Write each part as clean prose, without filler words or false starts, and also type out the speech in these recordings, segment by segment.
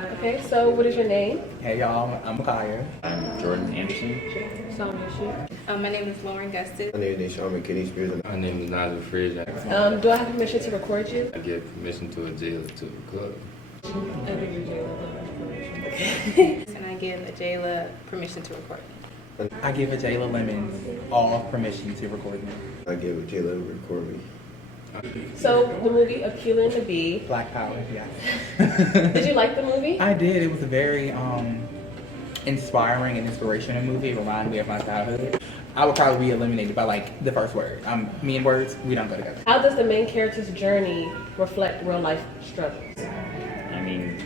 Okay, so what is your name? Hey y'all, I'm Kaya. I'm Jordan Anderson. My name is Lauren Gustis. My name is Sean McKinney Spears. My name is Nigel Frazier. Do I have permission to record you? I give permission to a jailer to record. And I give Ajayla permission to record me. I give Jayla Lemons all permission to record me. I give Jayla to record me. So the movie Aquila and the Bee. Black Power, yeah. Did you like the movie? I did. It was a very inspiring and inspirational movie. It reminded me of my childhood. I would probably be eliminated by like the first word. Me and words, we don't go together. How does the main character's journey reflect real life struggles? I mean,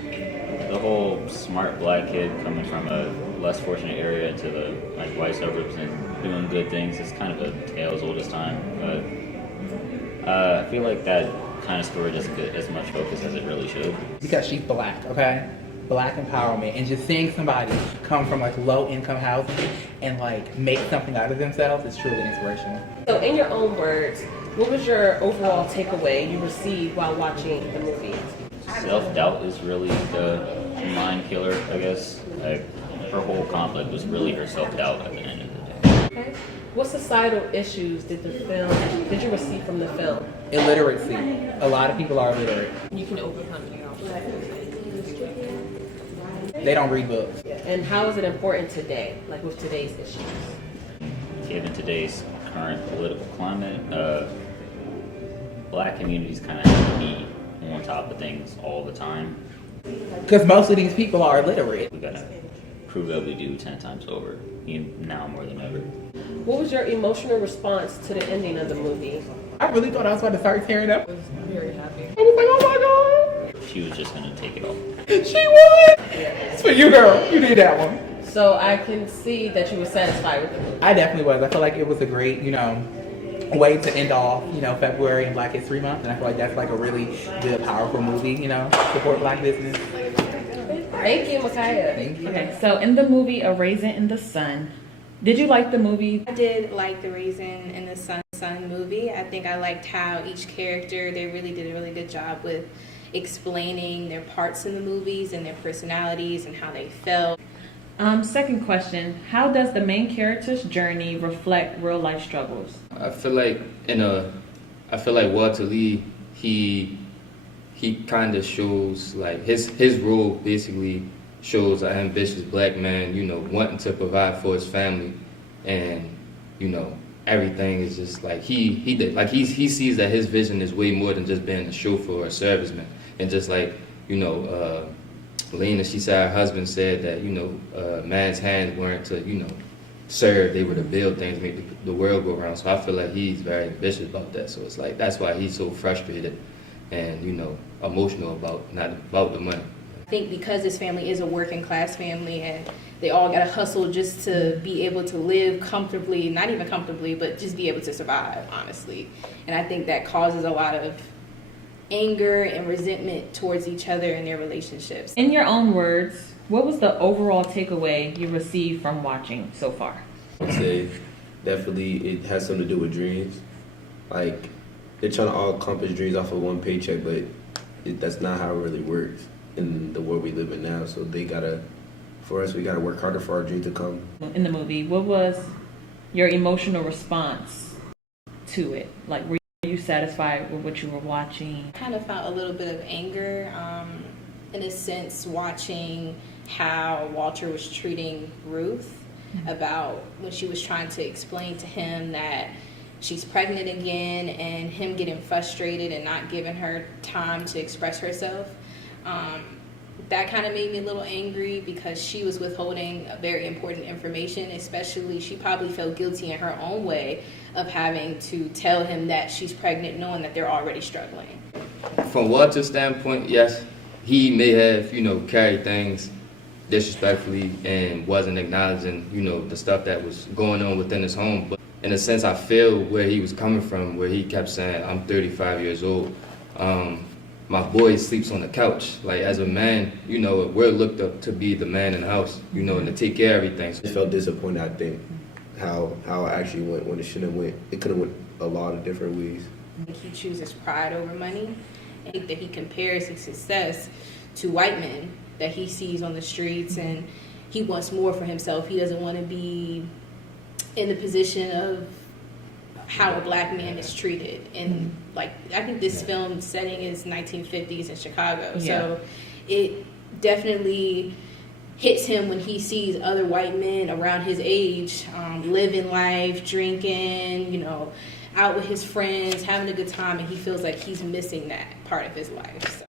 the whole smart black kid coming from a less fortunate area to the white suburbs and doing good things is kind of a tale as old as time. But I feel like that kind of story doesn't get as much focus as it really should. Because she's black, okay? Black empowerment, and just seeing somebody come from like low income housing and like make something out of themselves is truly inspirational. So in your own words, what was your overall takeaway you received while watching the movie? Self-doubt is really the mind killer, I guess. Like, her whole conflict was really her self-doubt at the end of the day. Okay. What societal issues did you receive from the film? Illiteracy. A lot of people are illiterate. You can overcome it. They don't read books. And how is it important today, like with today's issues? Given today's current political climate, black communities kind of have to be on top of things all the time. Because most of these people are illiterate. We gotta prove that we do 10 times over, now more than ever. What was your emotional response to the ending of the movie? I really thought I was about to start tearing up. I was very happy. I was like, oh my God. She was just gonna take it off. She won! It's for you, girl. You did that one. So I can see that you were satisfied with the movie. I definitely was. I feel like it was a great, way to end off, February and Black History Month. And I feel like that's like a really good, powerful movie, support black business. Thank you, Micaiah. Thank you. Okay, so in the movie A Raisin in the Sun, did you like the movie? I did like the Raisin in the Sun movie. I think I liked how each character, they really did a really good job with explaining their parts in the movies and their personalities and how they felt. Second question, how does the main character's journey reflect real life struggles? I feel like Walter Lee, he kind of shows like his role basically shows an ambitious black man, wanting to provide for his family, and everything is just like he sees that his vision is way more than just being a chauffeur or a serviceman, and just like Lena, she said her husband said that man's hands weren't to serve, they were to build things, make the world go around. So I feel like he's very ambitious about that. So it's like that's why he's so frustrated and emotional about the money. I think because this family is a working class family and they all got to hustle just to be able to live comfortably, not even comfortably, but just be able to survive, honestly. And I think that causes a lot of anger and resentment towards each other in their relationships. In your own words, what was the overall takeaway you received from watching so far? I'd say definitely it has something to do with dreams. Like, they're trying to all accomplish dreams off of one paycheck, but that's not how it really works in the world we live in now. So we gotta work harder for our dreams to come. In the movie, what was your emotional response to it? Like, were you satisfied with what you were watching? I kind of felt a little bit of anger, in a sense, watching how Walter was treating Ruth about when she was trying to explain to him that she's pregnant again, and him getting frustrated and not giving her time to express herself. That kind of made me a little angry because she was withholding very important information, especially she probably felt guilty in her own way of having to tell him that she's pregnant knowing that they're already struggling. From Walter's standpoint, yes, he may have, carried things disrespectfully and wasn't acknowledging, the stuff that was going on within his home. But in a sense, I feel where he was coming from, where he kept saying, I'm 35 years old. My boy sleeps on the couch. Like, as a man, we're looked up to be the man in the house, and to take care of everything. I felt disappointed, I think, how it actually went when it shouldn't have went. It could have went a lot of different ways. He chooses pride over money. I think that he compares his success to white men that he sees on the streets, and he wants more for himself. He doesn't want to be in the position of how a black man is treated. And like, I think this film setting is 1950s in Chicago, so it definitely hits him when he sees other white men around his age, living life, drinking, you know, out with his friends, having a good time, and he feels like he's missing that part of his life. So.